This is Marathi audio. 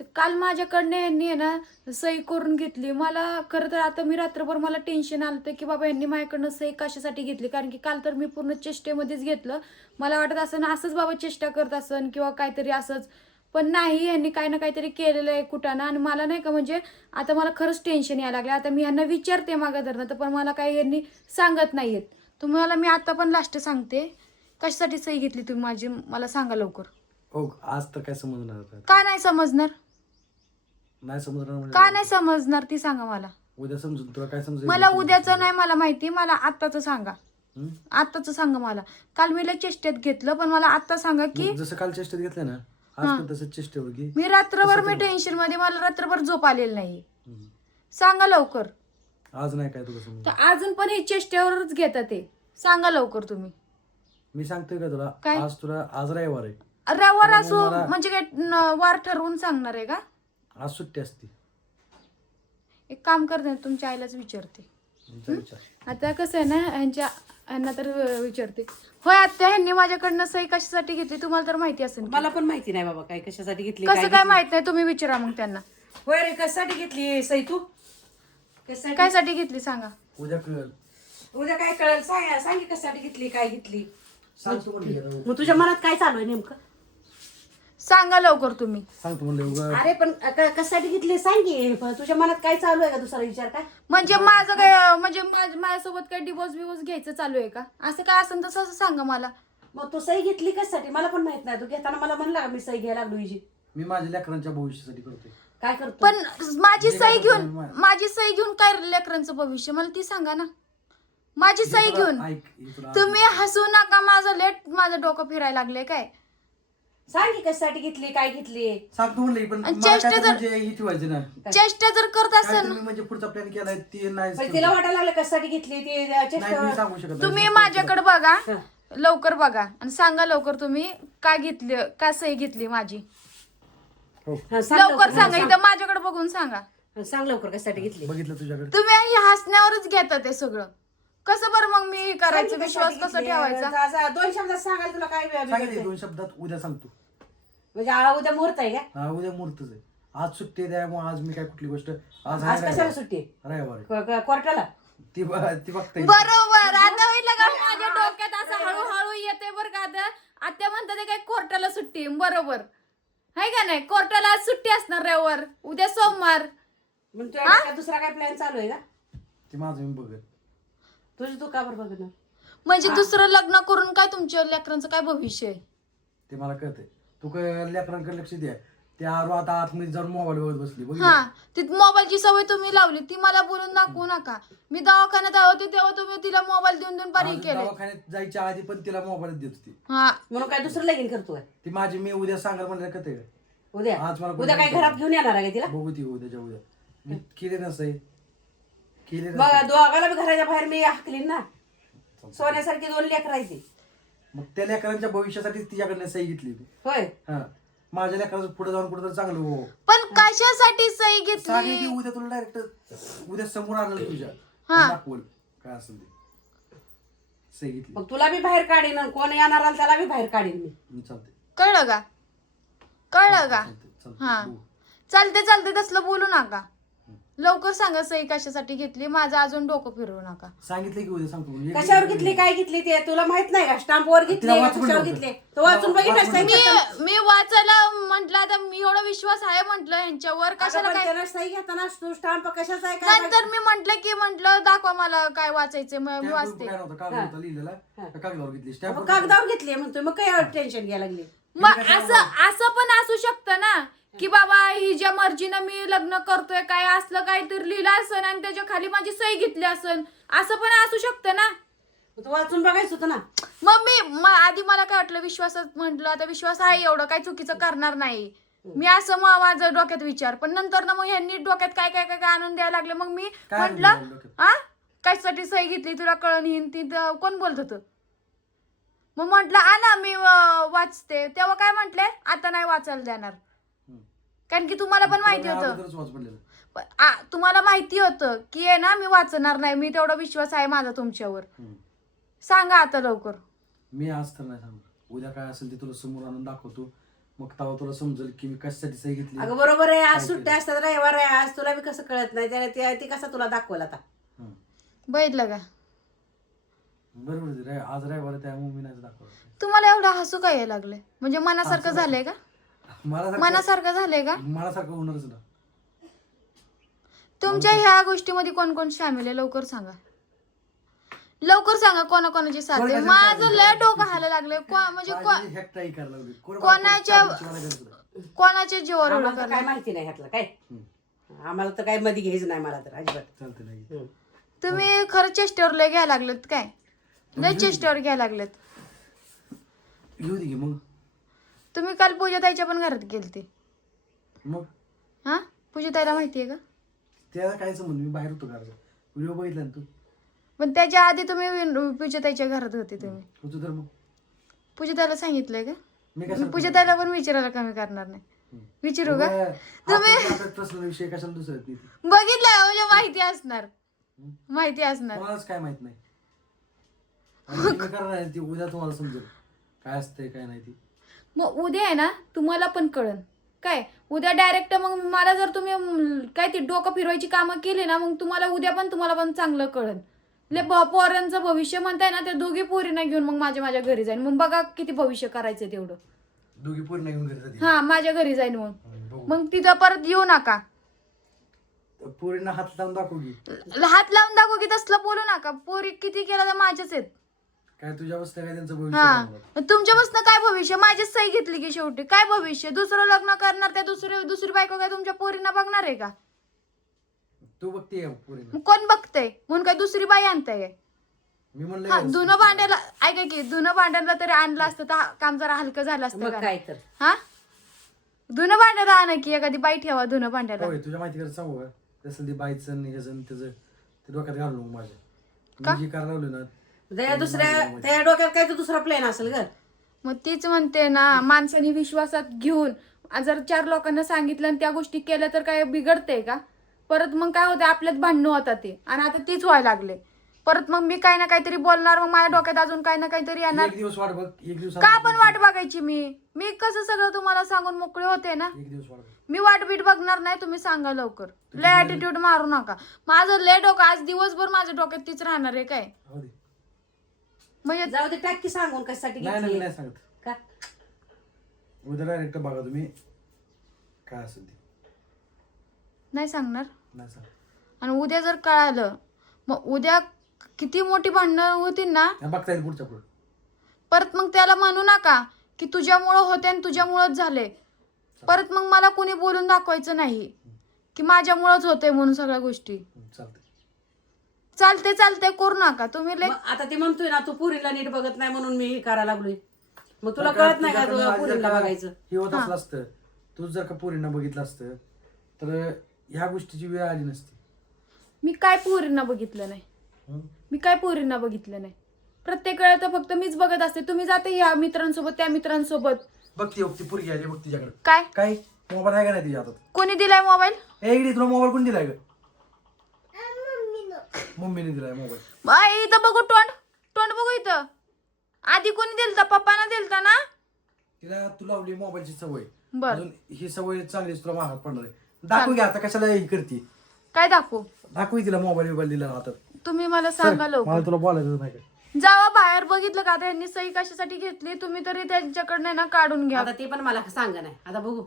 तर काल माझ्याकडनं यांनी आहे ना सही करून घेतली. मला खरं तर आता मी रात्रभर मला टेन्शन आलं होतं की बाबा यांनी माझ्याकडनं सही कशासाठी घेतली, कारण की काल तर मी पूर्ण चेष्टेमध्येच घेतलं. मला वाटत असं ना असंच बाबा चेष्टा करत असन किंवा काहीतरी असंच, पण नाही, यांनी काही ना काहीतरी केलेलं आहे कुठं ना. आणि मला नाही का म्हणजे आता मला खरंच टेन्शन यायला लागलं. आता मी यांना विचारते मागं धरणं तर पण मला काही यांनी सांगत नाहीयेत. तुम्हाला मी आता पण लास्ट सांगते, कशासाठी सही घेतली तुम्ही माझी मला सांगा लवकर. हो आज तर काय समजणार आता. का नाही समजणार? नाही समजणार म्हणजे का नाही समजणार ती सांगा मला. उद्या समजून तुला काय समजेल? मला उद्याचं नाही मला माहिती, मला आत्ताचं सांगा. हम्म? आत्ताचं सांगा मला. काल मी लय चेष्टेत घेतलं, पण मला आत्ता सांगा की मग जसं काल चेष्टेत घेतलं ना आज पण तसं चेष्टेवर घे. मी रात्रभर मी टेन्शन मध्ये, मला रात्रभर झोप आलेली नाही. हम्म. सांगा लवकर. आज नाही काय तुला समज. तर अजून पण हे चेष्टेवरच घेतात ते. सांगा लवकर तुम्ही. मी सांगतोय का तुला काय? आज तुला आज रविवार आहे. रविवार तर असो मला- म्हणजे काय वार ठरवून सांगणार आहे का? आज सुट्टी असते. एक काम करते, तुमच्या आईलाच विचारते. तुमचा विचार. आता कसं आहे ना, यांना तर विचारते. होय आत्या, ह्यांनी माझ्याकडनं सही कशासाठी घेतली तुम्हाला तर माहिती असेल की? मला पण माहिती नाही बाबा काय कशासाठी घेतली कसं काय घेतली. माहित नाही, तुम्ही विचारा मग त्यांना. होय रे कशासाठी घेतली सई तू कशासाठी कायसाठी घेतली सांगा. उद्या कळेल. उद्या काय कळेल सांगी कशासाठी घेतली काय घेतली. सांगतो म्हणले का? मग तुझ्या मनात काय चालू आहे नेमकं. सांगा लवकर तुम्ही. सांगतो म्हणले उगा. अरे पण कशासाठी घेतली सांगी तुझ्या मनात काय चालू आहे का दुसरा विचार काय. म्हणजे माझं काय म्हणजे माझ्यासोबत काय डिवोर्स बिवोर्स घ्यायचं चालू आहे का? असं काय असेल तसं सांगा मला. मग तू सही घेतली कशासाठी मला पण माहित नाही. तू घेताना मला म्हणला का मी सही घ्यायला लागलो हिची. मी माझ्या लेकरांच्या भविष्यासाठी करतोय. काय करतो पण माझी जे सही काय घेऊन करतो माझी सही घेऊन काय लेकरांचं भविष्य मला ती सांगा ना. माझी सही तुला- घेऊन ऐक, हे तुला तुम्ही हसू नका. माझं डोकं फिरायला लागले काय. सांगी कशासाठी घेतली काय घेतली. सांगतो म्हणले पण आणि मला काय चेष्टा तर जर- म्हणजे हे ठेवायचं ना. चेष्टा जर करत काय असेल तुम्ही म्हणजे पुढचा प्लॅन केलाय ते नाही. पण तिला वाटायला लागलं कशासाठी घेतली ती नाही मी सांगू शकत नाही. तुम्ही माझ्याकडे बघा, हं. लवकर बघा आणि सांगा लवकर तुम्ही का घेतली, का सही घेतली माझी. हो. हा, सांग लवकर लवकर, सांगा, इथं माझ्याकडे बघून सांगा. सांग लवकर कशासाठी घेतली. बघितलं तुझ्याकडे. तुम्ही हे हसण्यावरच घेता ते सगळं. कसं बरं मग मी हे करायचं, सांगी विश्वास कशासाठी कसा घेतली? ठेवायचा? दोन शब्दात सांगायला तुला काय सांगितले बिघडतंय? 2 शब्दात उद्या सांगतो. म्हणजे उद्या मुहूर्त आहे का. हा उद्या मुहूर्तच आहे. आज सुट्टी आहे त्यामुळे आज मी काय कुठली गोष्ट आज आज आहे कशाला सुट्टी आहे? रविवार आहे. कोर्टाला ती बघता येईल. बरोबर. आता होईल का माझ्या डोक्यात असं हळूहळू येते बरं का. आता आत्या म्हणतात ते काय कोर्टाला सुट्टी, बरोबर आहे का नाही. कोर्टाला आज सुट्टी असणार रविवार, उद्या सोमवार. मग तुझ्या डोक्यात दुसरा काय प्लॅन चालू आहे का. ती माझं मी बघत. तुझी तू का बरं बघणार. म्हणजे दुसरं लग्न करून काय तुमच्या लेकरांचं काय भविष्य आहे. ते मला कळतंय. तू काय लेकरांकडे लक्ष द्या. त्या आता आतमध्ये जाऊन मोबाईल बघत बसली बघितलं? हा, ती मोबाईलची सवय तुम्ही लावली, ती मला बोलून दाखवू नका. मी दवाखान्यात होती तेव्हा तुम्ही तिला मोबाईल देऊन देऊन पारी आज केले. दवाखान्यात जायच्या आधी पण तिला मोबाईल देत होती. हा, म्हणून काय दुसरं लगीन करतोय ती माझी मी उद्या सांगाल म्हणलं कळतंय का? उद्या. आज मला उद्या काय घरात घेऊन येणार आहे का तिला. बघू ती उद्याच्या उद्या. मी केले नसते केले मग नसते. दोघाला बी घराच्या बाहेर मी हाकलीन ना. सोन्यासारखी 2 लेकर राहायची. मग त्या लेकरांच्या भविष्यासाठी तिच्याकडनं सही घेतली मी. होय हा माझ्या लेकराचं पुढे जाऊन कुठं तर चांगलं हो. पण कशासाठी सही सांगितली घेतली? की उद्या तुला डायरेक्ट उद्या समोर आणलं तुझ्या हा. दाखवल काय असेल ते. सही घेतली. मग तुला बी बाहेर काढीन आणि कोण येणार आला त्याला बी बाहेर काढीन मी. चालते कळलं का? कळलं का? चालते हा, चालते चालते तसलं बोलू नका. लवकर सांगा सही कशासाठी घेतली, माझं अजून डोकं फिरवू नका. सांगितलं की उद्या सांगतो म्हणून. कशावर घेतली काय घेतली ते तुला माहित नाही का. स्टाम्पवर घेतली तिला वाचून कशावर नव्हतं. घेतले तो वाचून बघितलं वाचून सही घेताना. मी वाचायला म्हंटल, आता मी एवढा विश्वास आहे म्हंटल ह्यांच्यावर, कशाला अगं, पण काय. त्याला सही घेताना तू स्टाम्प कशाचा आहे काय नंतर मी म्हंटल दाखवा मला काय वाचायचंय, मग मी Stamp वाचते. काय नव्हतं कागद होता लिहिलेला त्या कागदावर घेतली मग स्टॅम्प. कागदावर घेतली म्हणतोय मग काय टेन्शन घ्यायला लागली. मग असं पण असू शकतं ना की बाबा हिच्या मर्जीनं मी लग्न करतोय, काय असलं काहीतरी लिहिलं असन आणि त्याच्या खाली माझी सही घेतली असन, असं पण असू शकतं ना. तू वाचून बघायचं होतं ना. मग आधी मला काय वाटलं, विश्वासात म्हटलं आता विश्वास आहे एवढं काही चुकीचं करणार नाही मी, असं मग माझं डोक्यात विचार. पण नंतर ना मग ह्यांनी डोक्यात काय काय काय काय आणून द्यायला लागले. मग मी काय म्हंटल आणून द्यायला डोक्यात? हा कशासाठी सही घेतली तुला कळण हिन ती कोण बोलत होतं. मग म्हंटल ना मी वाचते, तेव्हा काय म्हंटले आता नाही वाचायला देणार, कारण की तुम्हाला पण माहिती होतं. अगोदरच वाच पडलेलं. तुम्हाला माहिती होतं की आहे ना मी वाचणार नाही, मी तेवढा विश्वास आहे माझा तुमच्यावर. सांगा आता लवकर. मी आज तर नाही सांगणार. उद्या काय असेल ते तुला समोर आणून दाखवतो. मग तेव्हा तुला समजेल की मी कशासाठी सही घेतली. अगं बरोबर आहे, आज काय सुट्ट्या असतात, रविवार आहे आज, तुला बी कसं कळत नाही त्याला ती कसं तुला दाखवलं आता. हं. बघितलं का बरोबर आहे. आज रविवार त्यामुळे मी नाही दाखवलं. तुम्हाला एवढं हसू काय यायला लागले म्हणजे मनासारखं झालंय का मनासारखं झालंय का मनासारखं होणारच ना. तुमच्या ह्या गोष्टीमध्ये कोण कोण सामील आहे लवकर सांगा कोणाकोणाची साथ आहे. माझं लय डोकं हायला लागले म्हणजे कोणाच्या जीवावर एवढं आम्हाला तर काय माहिती नाही ह्यातलं काय, आम्हाला तर काय मध्ये घ्यायचं नाही मला तर अजिबात. चालते नाही. तुम्ही खरं चेष्टेवर लय घ्यायला लागलेत काय लय चेष्टेवर घ्यायला लागलेत. येऊ दे की मग. तुम्ही काल पूजा ताईच्या पण घरात गेलते मग हा पूजा ताईला माहितीये का त्याला काय संबंध, मी बाहेर होतो घराचा. व्हिडिओ बघितला ना तू. पण त्याच्या आधी तुम्ही पूजा ताईच्या घरात होते तुम्ही होतो तर मग पूजा ताईला सांगितलंय का मी मी पूजा ताईला पण विचारायला कमी करणार नाही विचारू का तुम्ही प्रश्न विषय कशाला दुसऱ्या बघितलंय म्हणजे माहिती असणार कोणालाच काय माहित नाही. आणि मी करणार आहे ती उद्या तुम्हाला समजेल काय असतंय काय नाही ती. मग उद्या आहे ना तुम्हाला पण कळन काय उद्या डायरेक्ट मग मला जर तुम्ही काय ती डोकं फिरवायची कामं केली ना मग तुम्हाला पण चांगलं कळन. पोरांचं भविष्य म्हणताय ना त्या दोघी पोरींना घेऊन मग माझ्या घरी जाईन मग बघा किती भविष्य करायचं तेवढं. दोघी पूर्ण घेऊन घरी जातील. हा माझ्या घरी जाईन मग तिथं परत येऊ नका. पोरींना हात लावून दाखवू की हात लावून दाखव की तसलं बोलू नका. पोरी किती केलं तर माझ्याच आहेत. काय तुझ्या बसतं काय त्यांचं भविष्य हा बनवणार? तुमच्यापासून काय भविष्य माझीच सही घेतली की शेवटी काय भविष्य दुसरं लग्न करणार त्या दुसरी बायको काय तुमच्या पोरींना बघणार आहे का. तू बघते का पोरींना. मग कोण बघतंय म्हणून काय दुसरी बाई आणताय काय. मी हा म्हणलं धुणं भांड्याला ऐका की धुणं भांड्याला तरी आणलं असतं तर काम जरा हलकं झालं असतं मग का काय तर हा धुणं भांड्याला आणा की एखादी बाई ठेवा धुणं भांड्याला. होय तुझ्या माहिती करायचं सांगू का तसं ती बाईचं आणि ह्याचं त्याचं ते डोक्यात घालू नको माझ्या. का? मी जे करायला लावलं ना त्या दुसऱ्या त्या डोक्यात काय तर दुसरा प्लॅन असेल ग. मग तीच म्हणते ना माणसाने विश्वासात घेऊन जर 4 लोकांना सांगितलं आणि त्या गोष्टी केल्या तर काय बिघडतंय का. परत मग काय होतं आपल्यात भांडणं होतात ते आणि आता तीच व्हायला लागले. परत मग मी काही ना काहीतरी बोलणार मग माझ्या डोक्यात अजून काही ना काहीतरी येणार. एक दिवस वाट बघ एक दिवस का पण वाट बघायची मी कसं सगळं तुम्हाला सांगून मोकळे होते ना. एक दिवस वाट बघ. मी वाट बीट बघणार नाही तुम्ही सांगा लवकर. लय ऍटिट्यूड मारू नका. माझं लय डोकं आज दिवसभर माझ्या डोक्यात तीच राहणार आहे काय हो दे. म्हणजे जाऊ दे टाकी सांगून कशासाठी नाही घेतली नाही सांगत का. उद्या डायरेक्ट बघा तुम्ही काय असेल ते नाही सांगणार. नाही सांग. आणि उद्या जर कळालं मग उद्या किती मोठी भांडणं होतील ना बघता येईल पुढच्या पुढे. परत मग त्याला म्हणू नका की तुझ्यामुळं होते आणि तुझ्यामुळंच झाले. परत मग मला कोणी बोलून दाखवायचं नाही की माझ्यामुळंच होते म्हणून सगळ्या गोष्टी. चालते चालते करू नका तुम्ही मग आता ती म्हणतोय ना तू पुरीला नीट बघत नाही म्हणून मी हे करायला लागलोय. मग तुला कळत नाही का तुझ्या पुरीला बघायचं. हे होत असलं असतं तू जर का पोरींना बघितलं असतं तर ह्या गोष्टीची वेळ आली नसती. मी काय पोरींना बघितलं नाही. प्रत्येक वेळा तर फक्त मीच बघत असते. तुम्ही जाते या मित्रांसोबत त्या मित्रांसोबत. बघ ती पोरगी आली बघ तिच्याकडे काय काय मोबाईल आहे का नाही तिच्या हातात. कोणी दिलाय मोबाईल. इकडे तुला मोबाईल कोणी दिलाय ग. मम्मीने दिलाय मोबाईल. बाई इथं बघू तोंड बघू इथं. आधी कोणी दिलता पप्पाना दिलता ना. तिला तू लावली मोबाईलची सवय. बर अजून ही सवय चांगलीच तुला महागात पडणार आहे. दाखव घ्या आता कशाला हे करते. काय दाखवू दाखव तिला मोबाईल दिला आता. तुम्ही मला सांगा लवकर. मला तुला बोलायचं नाही का. जावा बाहेर बघितलं का आता यांनी सही कशासाठी घेतली तुम्ही तरी त्यांच्याकडनं ना काढून घ्या. आता ते पण मला सांगा नाही आता बघू